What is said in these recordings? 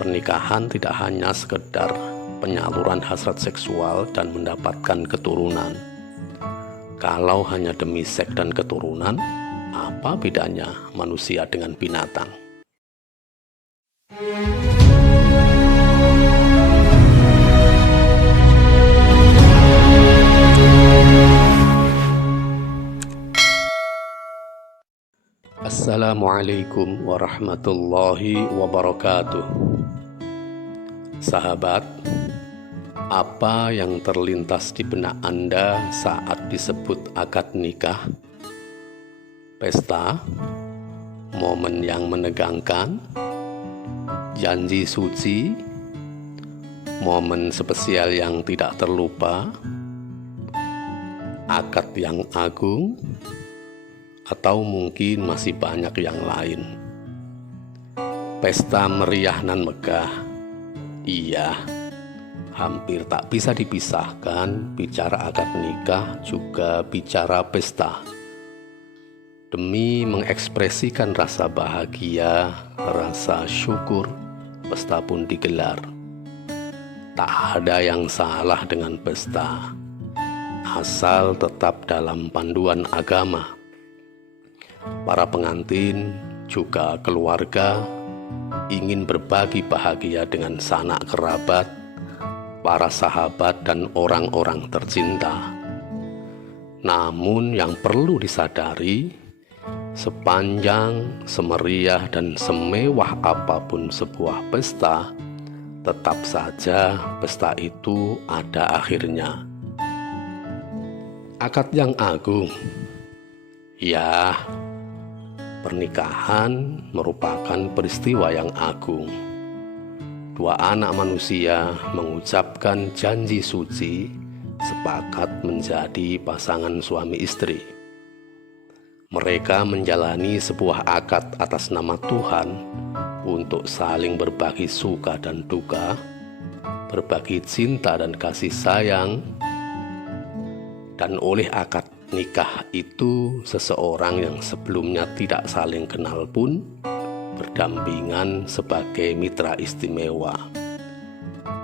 Pernikahan tidak hanya sekedar penyaluran hasrat seksual dan mendapatkan keturunan. Kalau hanya demi seks dan keturunan, apa bedanya manusia dengan binatang? Assalamualaikum warahmatullahi wabarakatuh. Sahabat, apa yang terlintas di benak Anda saat disebut akad nikah? Pesta, momen yang menegangkan, janji suci, momen spesial yang tidak terlupa, akad yang agung, atau mungkin masih banyak yang lain. Pesta meriah nan megah, iya, hampir tak bisa dipisahkan bicara akad nikah juga bicara pesta. Demi mengekspresikan rasa bahagia, rasa syukur, pesta pun digelar. Tak ada yang salah dengan pesta, asal tetap dalam panduan agama. Para pengantin juga keluarga ingin berbagi bahagia dengan sanak kerabat, para sahabat dan orang-orang tercinta. Namun yang perlu disadari, sepanjang, semeriah dan semewah apapun sebuah pesta, tetap saja pesta itu ada akhirnya. Akad yang agung, ya, pernikahan merupakan peristiwa yang agung. Dua anak manusia mengucapkan janji suci, sepakat menjadi pasangan suami istri. Mereka menjalani sebuah akad atas nama Tuhan untuk saling berbagi suka dan duka, berbagi cinta dan kasih sayang, dan oleh akad nikah itu, seseorang yang sebelumnya tidak saling kenal pun berdampingan sebagai mitra istimewa,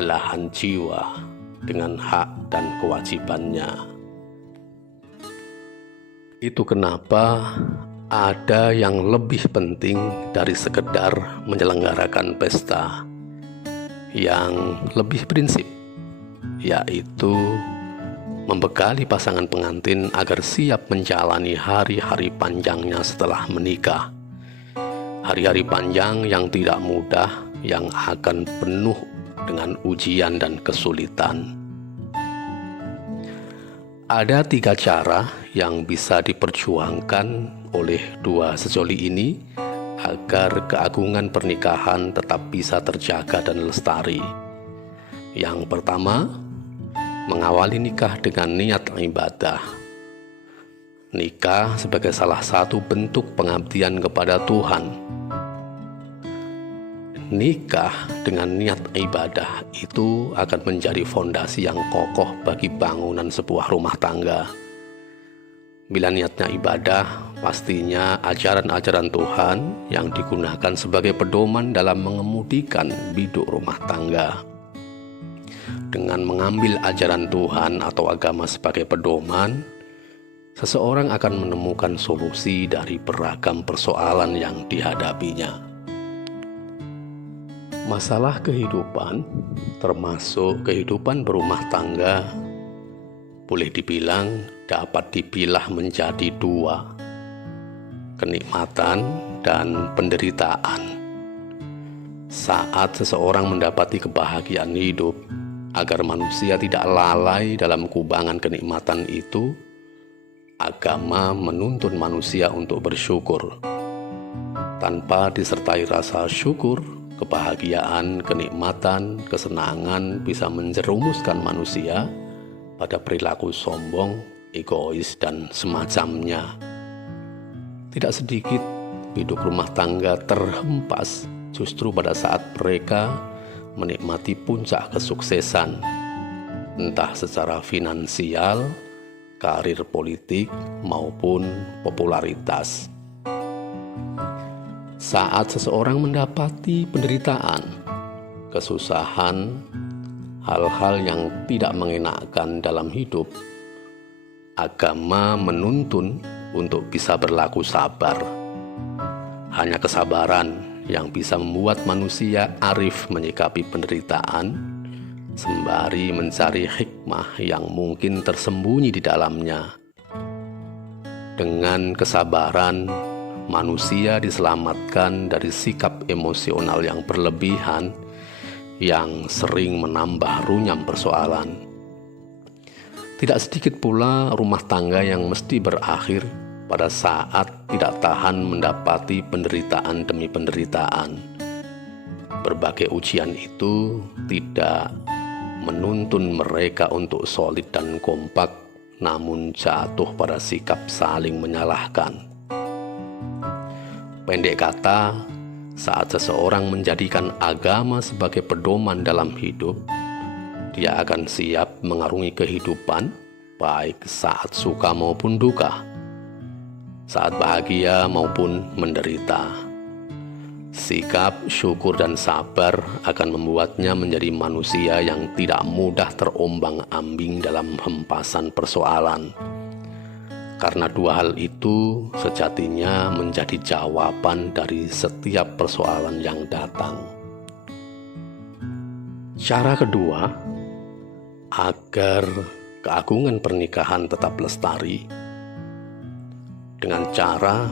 belahan jiwa dengan hak dan kewajibannya. Itu kenapa ada yang lebih penting dari sekedar menyelenggarakan pesta, yang lebih prinsip, yaitu membekali pasangan pengantin agar siap menjalani hari-hari panjangnya setelah menikah. Hari-hari panjang yang tidak mudah, yang akan penuh dengan ujian dan kesulitan. Ada 3 cara yang bisa diperjuangkan oleh dua sejoli ini agar keagungan pernikahan tetap bisa terjaga dan lestari. Yang pertama, mengawali nikah dengan niat ibadah. Nikah sebagai salah satu bentuk pengabdian kepada Tuhan. Nikah dengan niat ibadah itu akan menjadi fondasi yang kokoh bagi bangunan sebuah rumah tangga. Bila niatnya ibadah, pastinya ajaran-ajaran Tuhan yang digunakan sebagai pedoman dalam mengemudikan biduk rumah tangga. Dengan mengambil ajaran Tuhan atau agama sebagai pedoman, seseorang akan menemukan solusi dari beragam persoalan yang dihadapinya. Masalah kehidupan, termasuk kehidupan berumah tangga, boleh dibilang dapat dipilah menjadi 2, kenikmatan dan penderitaan. Saat seseorang mendapati kebahagiaan hidup, agar manusia tidak lalai dalam kubangan kenikmatan itu, agama menuntun manusia untuk bersyukur. Tanpa disertai rasa syukur, kebahagiaan, kenikmatan, kesenangan bisa menjerumuskan manusia pada perilaku sombong, egois, dan semacamnya. Tidak sedikit hidup rumah tangga terhempas justru pada saat mereka menikmati puncak kesuksesan, entah secara finansial, karir politik, maupun popularitas. Saat seseorang mendapati penderitaan, kesusahan, hal-hal yang tidak mengenakan dalam hidup, agama menuntun untuk bisa berlaku sabar. Hanya kesabaran yang bisa membuat manusia arif menyikapi penderitaan, sembari mencari hikmah yang mungkin tersembunyi di dalamnya. Dengan kesabaran, manusia diselamatkan dari sikap emosional yang berlebihan yang sering menambah runyam persoalan. Tidak sedikit pula rumah tangga yang mesti berakhir pada saat tidak tahan mendapati penderitaan demi penderitaan. Berbagai ujian itu tidak menuntun mereka untuk solid dan kompak, namun jatuh pada sikap saling menyalahkan. Pendek kata, saat seseorang menjadikan agama sebagai pedoman dalam hidup, dia akan siap mengarungi kehidupan, baik saat suka maupun duka, saat bahagia maupun menderita. Sikap, syukur, dan sabar akan membuatnya menjadi manusia yang tidak mudah terombang-ambing dalam hempasan persoalan. Karena dua hal itu sejatinya menjadi jawaban dari setiap persoalan yang datang. Cara kedua, agar keagungan pernikahan tetap lestari, dengan cara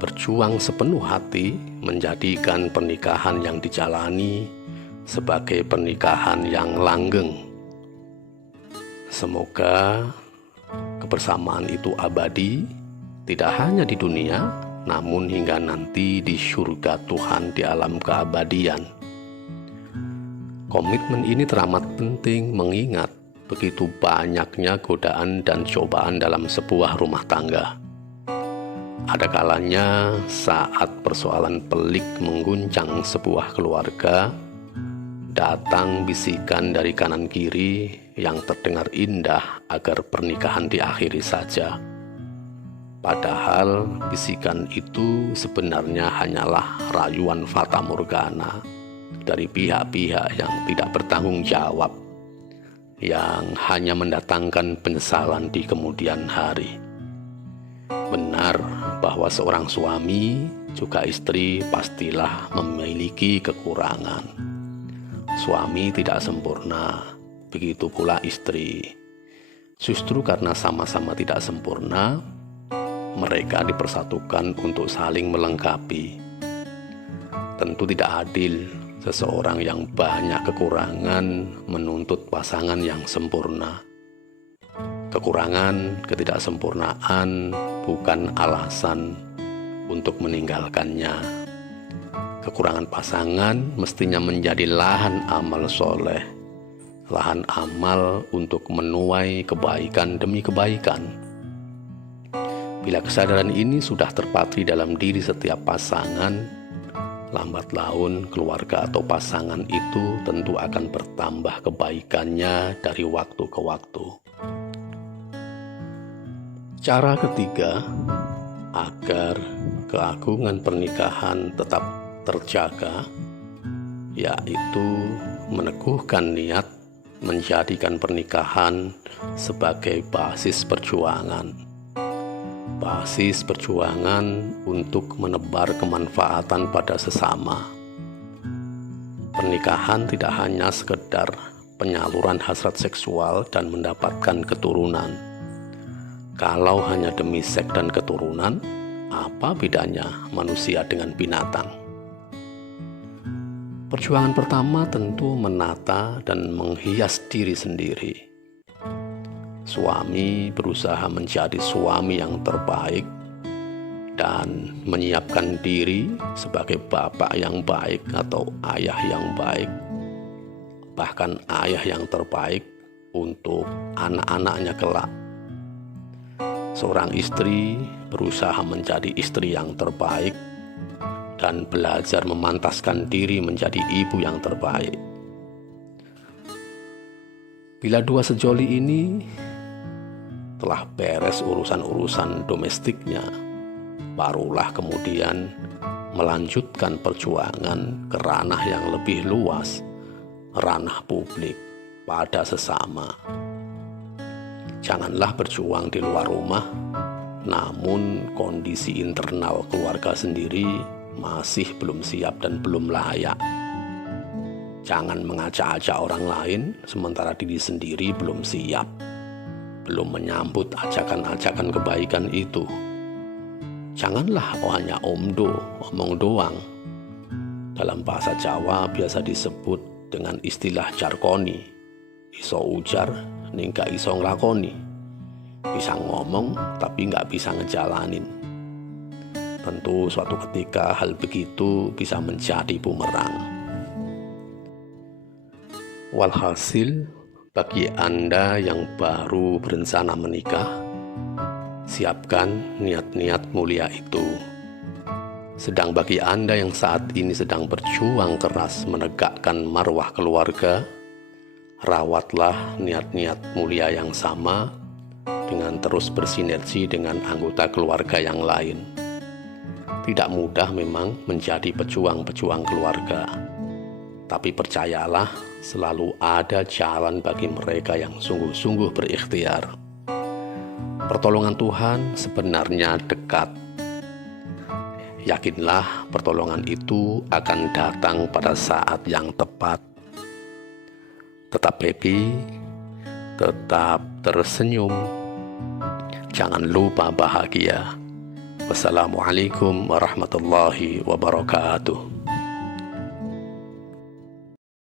berjuang sepenuh hati menjadikan pernikahan yang dijalani sebagai pernikahan yang langgeng. Semoga kebersamaan itu abadi, tidak hanya di dunia, namun hingga nanti di surga Tuhan di alam keabadian. Komitmen ini teramat penting mengingat begitu banyaknya godaan dan cobaan dalam sebuah rumah tangga. Ada kalanya saat persoalan pelik mengguncang sebuah keluarga, datang bisikan dari kanan kiri yang terdengar indah agar pernikahan diakhiri saja. Padahal bisikan itu sebenarnya hanyalah rayuan fata morgana dari pihak-pihak yang tidak bertanggung jawab, yang hanya mendatangkan penyesalan di kemudian hari. Benar bahwa seorang suami juga istri pastilah memiliki kekurangan. Suami tidak sempurna, begitu pula istri. Justru karena sama-sama tidak sempurna, mereka dipersatukan untuk saling melengkapi. Tentu tidak adil seseorang yang banyak kekurangan menuntut pasangan yang sempurna. Kekurangan, ketidaksempurnaan bukan alasan untuk meninggalkannya. Kekurangan pasangan mestinya menjadi lahan amal soleh, lahan amal untuk menuai kebaikan demi kebaikan. Bila kesadaran ini sudah terpatri dalam diri setiap pasangan, lambat laun keluarga atau pasangan itu tentu akan bertambah kebaikannya dari waktu ke waktu. Cara ketiga, agar keagungan pernikahan tetap terjaga, yaitu meneguhkan niat menjadikan pernikahan sebagai basis perjuangan. Basis perjuangan untuk menebar kemanfaatan pada sesama. Pernikahan tidak hanya sekedar penyaluran hasrat seksual dan mendapatkan keturunan. Kalau hanya demi seks dan keturunan, apa bedanya manusia dengan binatang? Perjuangan pertama tentu menata dan menghias diri sendiri. Suami berusaha menjadi suami yang terbaik dan menyiapkan diri sebagai bapak yang baik atau ayah yang baik, bahkan ayah yang terbaik untuk anak-anaknya kelak. Seorang istri berusaha menjadi istri yang terbaik dan belajar memantaskan diri menjadi ibu yang terbaik. Bila dua sejoli ini telah beres urusan-urusan domestiknya, barulah kemudian melanjutkan perjuangan ke ranah yang lebih luas, ranah publik pada sesama. Janganlah berjuang di luar rumah, namun kondisi internal keluarga sendiri masih belum siap dan belum layak. Jangan mengajak-ajak orang lain sementara diri sendiri belum siap, belum menyambut ajakan-ajakan kebaikan itu. Janganlah hanya omong doang. Dalam bahasa Jawa biasa disebut dengan istilah jarkoni. Iso ujar, ning gak iso nglakoni. Bisa ngomong tapi gak bisa ngejalanin. Tentu suatu ketika hal begitu bisa menjadi bumerang. Walhasil, bagi Anda yang baru berencana menikah, siapkan niat-niat mulia itu. Sedang bagi Anda yang saat ini sedang berjuang keras menegakkan marwah keluarga, rawatlah niat-niat mulia yang sama dengan terus bersinergi dengan anggota keluarga yang lain. Tidak mudah memang menjadi pejuang-pejuang keluarga, tapi percayalah selalu ada jalan bagi mereka yang sungguh-sungguh berikhtiar. Pertolongan Tuhan sebenarnya dekat. Yakinlah pertolongan itu akan datang pada saat yang tepat. Tetap happy, tetap tersenyum, jangan lupa bahagia. Wassalamualaikum warahmatullahi wabarakatuh.